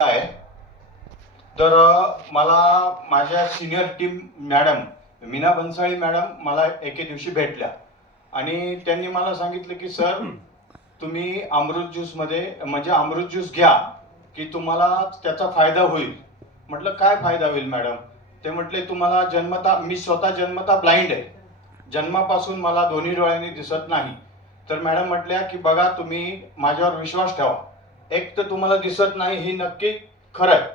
आहे. तर मला माझ्या senior team madam Meena Bhansali madam मला एके दिवशी भेटल्या. आणि त्यांनी मला सांगितलं की सर तुम्ही अमृत ज्यूसमध्ये म्हणजे अमृत ज्यूस घ्या की तुम्हाला त्याचा फायदा होईल. म्हटलं काय फायदा होईल मॅडम ते म्हटले तुम्हाला जन्मता मी स्वतः जन्मता ब्लाइंड आहे. जन्मापासून मला दोन्ही डोळ्यांनी दिसत नाही. तर मॅडम म्हटल्या की बघा तुम्ही माझ्यावर विश्वास ठेवा. एक तर तुम्हाला दिसत नाही ही नक्की खरं आहे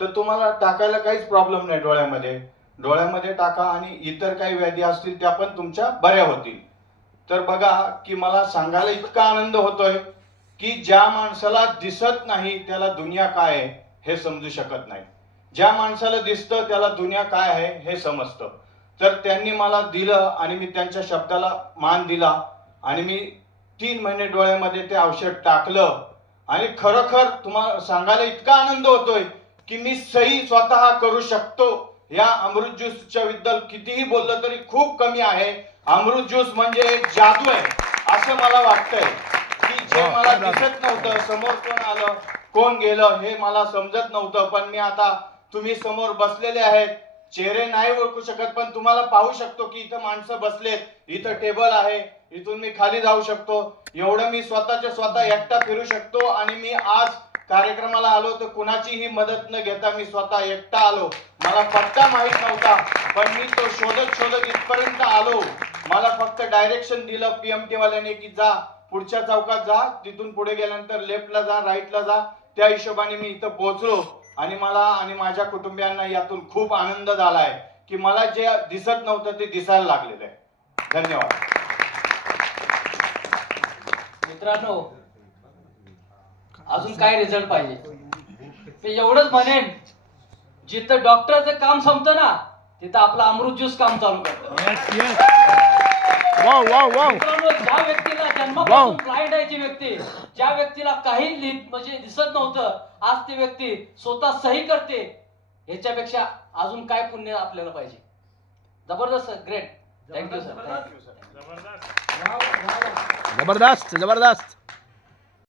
तर तुम्हाला टाकायला काहीच प्रॉब्लेम नाही डोळ्यामध्ये. डोळ्यामध्ये टाका आणि इतर काही व्याधी असतील त्या पण तुमच्या बऱ्या होतील. तर बघा की मला सांगायला इतका आनंद होतोय की ज्या माणसाला दिसत नाही त्याला दुनिया काय आहे हे समजू शकत नाही. ज्या माणसाला दिसतं त्याला दुनिया काय आहे हे समजतं. तर त्यांनी मला दिलं आणि मी त्यांच्या शब्दाला मान दिला आणि मी तीन महिने डोळ्यामध्ये ते औषध टाकलं. आणि खरोखर तुम्हाला सांगायला इतका आनंद होतोय की मी सही स्वतः करू शकतो. या अमृत ज्यूसच्या बद्दल कितीही बोललं तरी खूप कमी आहे. अमृत ज्यूस म्हणजे एक जादू आहे असं मला वाटतंय. की जे मला दिसत नव्हतं समोर कोण आलं कोण गेलं हे मला समजत नव्हतं. पण मी आता तुम्ही समोर बसलेले आहेत. चेहरे नाही ओळखू शकत पण तुम्हाला पाहू शकतो की इथं माणसं बसलेत इथं टेबल आहे. इथून मी खाली जाऊ शकतो. एवढं मी स्वतःच्या स्वतः एकटा फिरू शकतो आणि मी आज कार्यक्रमाला आलो तर कुणाचीही मदत न घेता मी स्वतः एकटा आलो. मला पत्ता माहीत नव्हता पण मी तो शोधत शोधत इथपर्यंत आलो. मला फक्त डायरेक्शन दिलं पीएमटी वाल्याने की जा पुढच्या चौकात जा तिथून पुढे गेल्यानंतर लेफ्टला जा राईटला जा. त्या हिशोबाने मी इथं पोहोचलो आणि मला आणि माझ्या कुटुंबियांना यातून खूप आनंद झालाय की मला जे दिसत नव्हतं ते दिसायला लागलेलं आहे. धन्यवाद. मित्रांनो अजून काय रिझल्ट पाहिजे? ते एवढंच म्हणेन जिथं डॉक्टरचं काम संपतं ना तिथं आपलं अमृत ज्यूस काम चालू ज्या व्यक्तीला जन्मापासून ब्लाइंड आहे जी व्यक्ती ज्या व्यक्तीला काही लिहित म्हणजे दिसत नव्हतं आज ती व्यक्ती स्वतः सही करते ह्याच्यापेक्षा अजून काय पुण्य आपल्याला पाहिजे? जबरदस्त ग्रेट थँक्यू सर जबरदस्त जबरदस्त